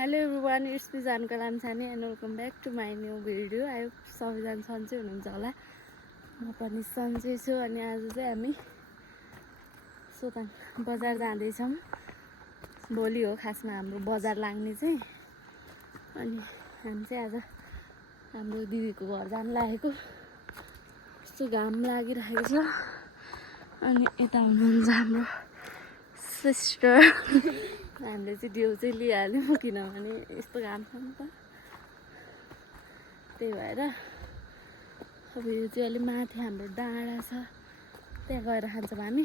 Hello everyone, it's me Janaka Lamichhane and welcome back to my new video. I hope सबैजना सन्चै हुनुहुन्छ होला। म पनि सन्चै छु। अनि आज चाहिँ हामी सोताङ बजार जाँदैछौँ। भोलि हो खासमा हाम्रो बजार लाग्ने चाहिँ। अनि हामी चाहिँ आज हाम्रो दिदीको घर जानु लागेको। कस्तो घाम लागिरहेको छ। अनि यता हुनुहुन्छ हाम्रो सिस्टर। हामीले चाहिँ डिउ चाहिँ लिइहाल्यौँ किनभने यस्तो घाम छ नि त, त्यही भएर अब यो चाहिँ अलिक माथि हाम्रो डाँडा छ, त्यहाँ गएर खान्छौँ हामी।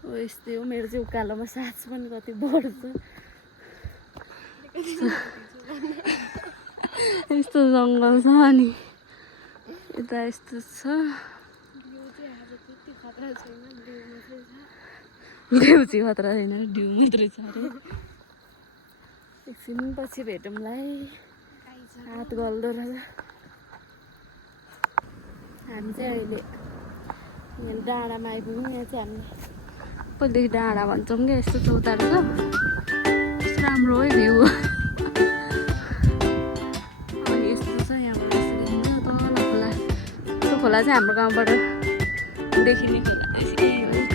हो यस्तै हो, मेरो चाहिँ उकालोमा सास पनि कति बढ्छ। यस्तो जङ्गल छ अनि यता यस्तो छ। डिउ चाहिँ खतरा छैन, डिउ मात्रै छ अरे। एकछिन पछि भेटौँला है, हात गल्दो रहेछ। हामी चाहिँ अहिले यहाँ डाँडामा आइपुग्यौँ। यहाँ चाहिँ हामी पहिलेदेखि डाँडा भन्छौँ क्या, यस्तो चौतारो छ, कस्तो राम्रो है भ्यू। अनि यस्तो छ यहाँबाट यस्तो देखिन्छ तल खोला। त्यो खोला चाहिँ हाम्रो गाउँबाट देखिने खोला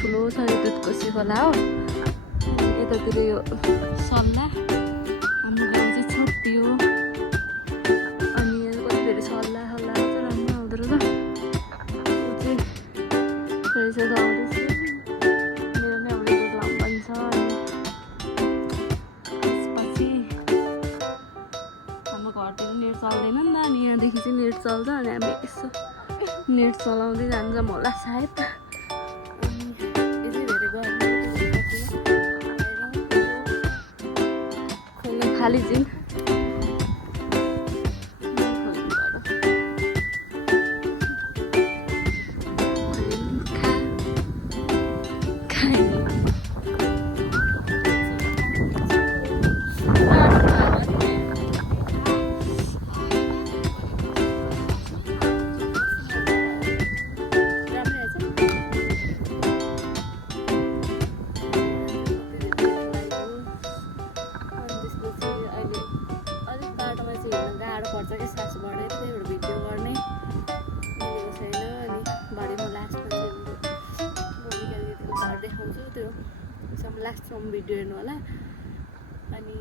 ठुलो छ, यो दुधकोशी खोला हो। यतातिर यो सल्ला, हाम्रो गाउँ चाहिँ छोटी हो। अनि यहाँ कति धेरै सल्ला सल्ला चाहिँ राम्रो आउँदो रहेछ। यो चाहिँ रहेछ आउँदैछ, मेरो नै एउटा लाम पनि छ। अनि त्यसपछि हाम्रो घरतिर नेट चल्दैन नि त, अनि यहाँदेखि चाहिँ नेट चल्छ। अनि हामी यसो नेट चलाउँदै जान्छौँ होला सायद। खाली चाहिँ पर्छ कि सास बढेर चाहिँ एउटा भिडियो गर्ने मिलेको छैन। अनि भरे म लास्टमा घर देखाउँछु, त्यो लास्टमा भिडियो हेर्नु होला। अनि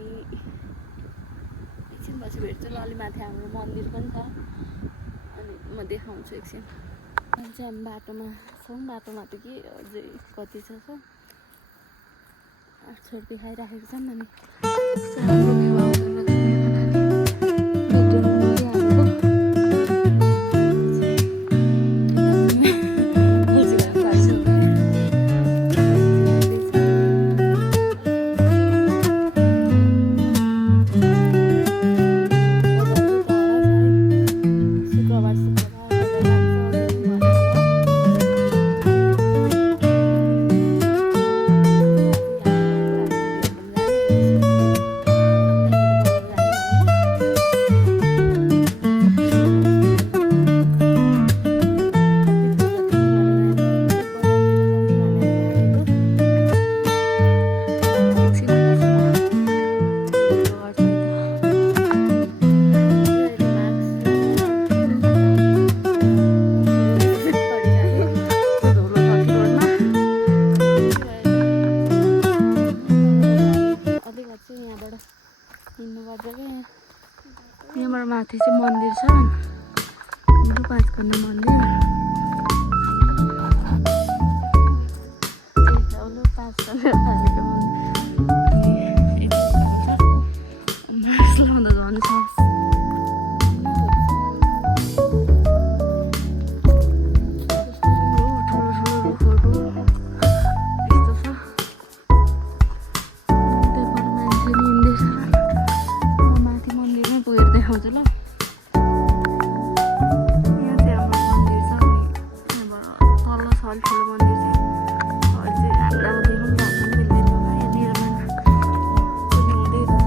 एकछिन पछि भेट्छु ल। अलि माथि हाम्रो मन्दिर पनि छ, अनि म देखाउँछु एकछिन। अनि चाहिँ हामी बाटोमा छौँ। बाटोमा त के अझै कति छ 8 रुपियाँ खाइराखेको छौँ। अनि हाम्रो भ्यू आउँछ। यहाँबाट माथि चाहिँ मन्दिर छ, 5 खण्ड मन्दिर। 5 खण्ड मार्क्स लाउँदा झन् सास देखाउँछु ल। यहाँ चाहिँ हाम्रो मन्दिर छ, अनि यहाँबाट तल छ अलिक ठुलो मन्दिर चाहिँ। अहिले चाहिँ हामीलाई देखाउनु जानु पनि मिल्दैन होला, यहाँ निर्माण पनि हुँदै रहेछ।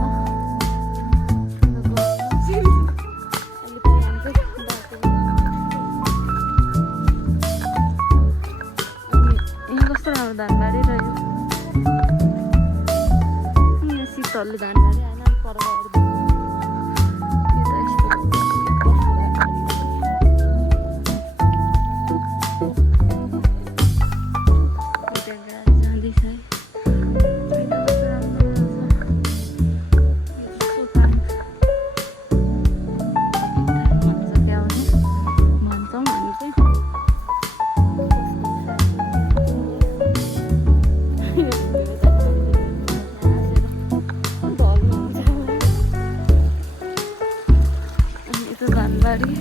अनि यहाँ कस्तो राम्रो धानबारी रह्यो। यहाँ शीतलले धानबारी होइन, पर गएर देख्नु। यो त यस्तो जाँदैछ है। पहिला कस्तो राम्रो रहेछ। सोफा भन्छ क्या भने भन्छौँ हामी चाहिँ अनि यता धनबारी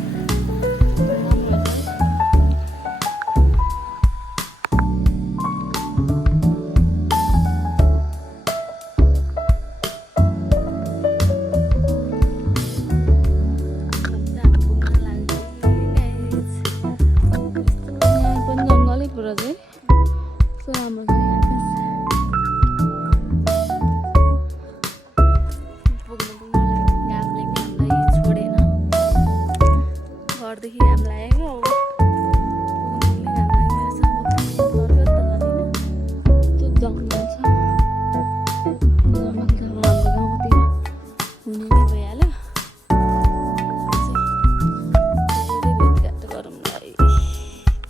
पुरा चाहिँ कस्तो राम्रो छ यहाँ पुग्नु घामले पनि हामीलाई छोडेन घरदेखि घाम लागेको पुग्नुले घाम लागिरहेछ त्यो जङ्गल छ जङ्गल त हाम्रो गाउँतिर हुने नै भइहाल्यो धेरै भेटघाट गरौँला है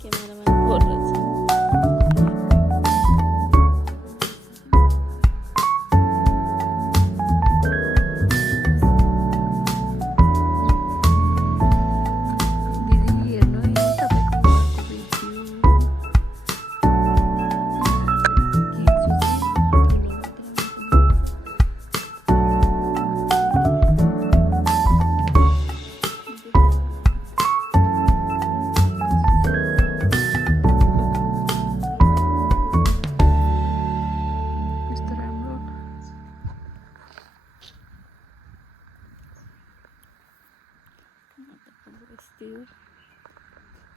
क्यामेरामा फोटो छ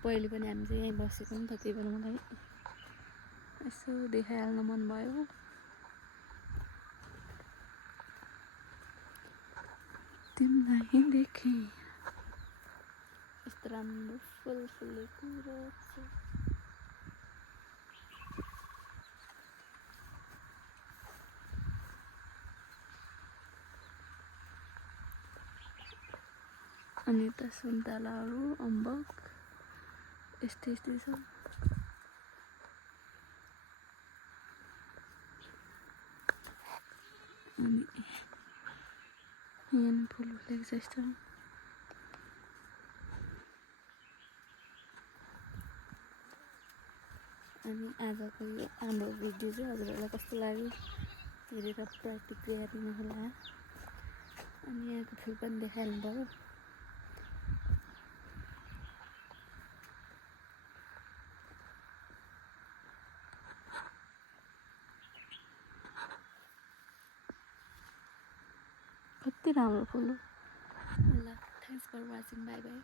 पहिले पनि हामी चाहिँ यहीँ बसेको नि त त्यही भएर मलाई यसो देखाइहाल्न मन भयो तिमीलाई देखेँ यस्तो राम्रो फुल फुलेको रहेछ अनि यता सुन्तलाहरू अम्बक यस्तै यस्तै छ अनि यहाँ फुल फुलेको छ यस्तो अनि आजको यो हाम्रो भिडियो चाहिँ हजुरहरूलाई कस्तो लाग्यो हेरेर प्रतिक्रिया दिनुहोला अनि यहाँको फुल पनि देखाइहाल्नु भयो कति राम्रो फुल हो ल thanks for watching bye by